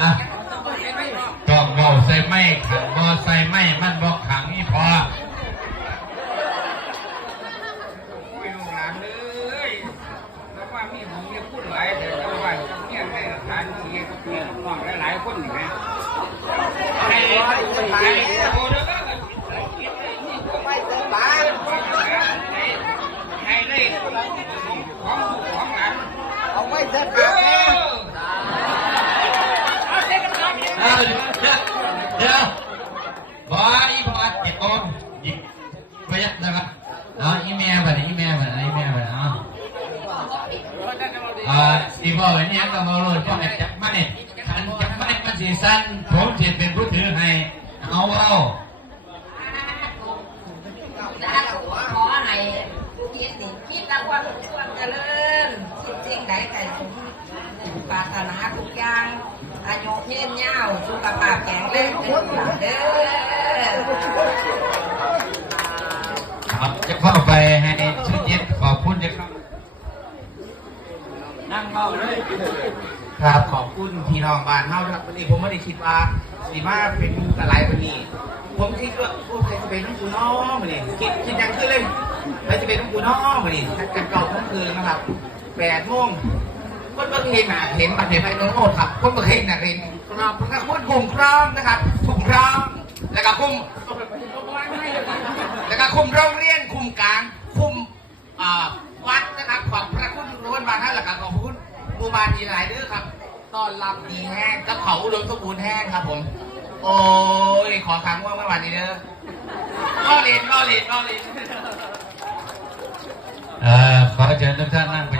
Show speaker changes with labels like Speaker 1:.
Speaker 1: อะต้องเบาใส่ไม่ขันบ่ใส่ไม่มันบ่ขังนี่พอ
Speaker 2: โอ้ยลูกหลานเอ้ยแล้วว่ามีผมมีพูดหลายแต่ว่าเนี่ยได้ทานเสียกับเนี่ยน้องหลายคนอยู่นะไอ้ไอ้โอ้เด้อไม่สบายไอ้เลยของของหลานเอาไว้เถอะครับ
Speaker 1: เออเดี๋ยว เดี๋ยวบออีบอยเจ็บอมหยิบไปยัดนะครับเอาอีเมลไปอีเมลไปอีเมลไปเอาอ่าอีบอวันนี้ก็มาโหลดก็ให้จับไม่ยขันจับไม่ยมันสีสั้นผมจะเป็นผู้ถือให้เอาเอา
Speaker 3: ขอให้คิดนี่คิดตามความความเจริญคิดเสียงใดไก่สมปรารถนาทุกอย่าง อายุเพียนยาวสุขภาพแข็งแรงเป็นหลักเด้อ
Speaker 1: ครับจะเข้าไปให้ชุดเย็นขอบคุณนะครับ
Speaker 2: นั่งเบาเลยครับขอบคุณพี่น้องบ้านเฮาครับวันนี้ผมไม่ได้คิดว่าสีมาเป็นกระไรวันนี้ ผมคิดว่าโอ้ใครจะเป็นน้องกูน้องวันนี้คิดคิดยังขึ้นเลยใครจะเป็นน้องกูน้องวันนี้นัดกันเก่าทั้งคืนนะครับแปดโมง คนบางเห็นน่ะเห็นบัตรเห็นโน้ตครับคนบางเห็นนะเห็นครับพระคุณกลุ่มครองนะครับกลุ่มครองแล้วก็กลุ่มแล้วก็คุมโรงเรียนคุมกลางคุมวัดนะครับขอบพระคุณร้วนบานท่านหลักขอบคุณหมู่บ้านดีหลายเด้อครับต้อนรับดีแห้งกับเขาอุดมสมบูรณ์แห้งครับผม โอ้ยขอครั้งว่าเมื่อวานนี้เด้อก็เรียนก็เรียนก็เรียน
Speaker 1: เอ่อขอเชิญทุกท่านนั่งไป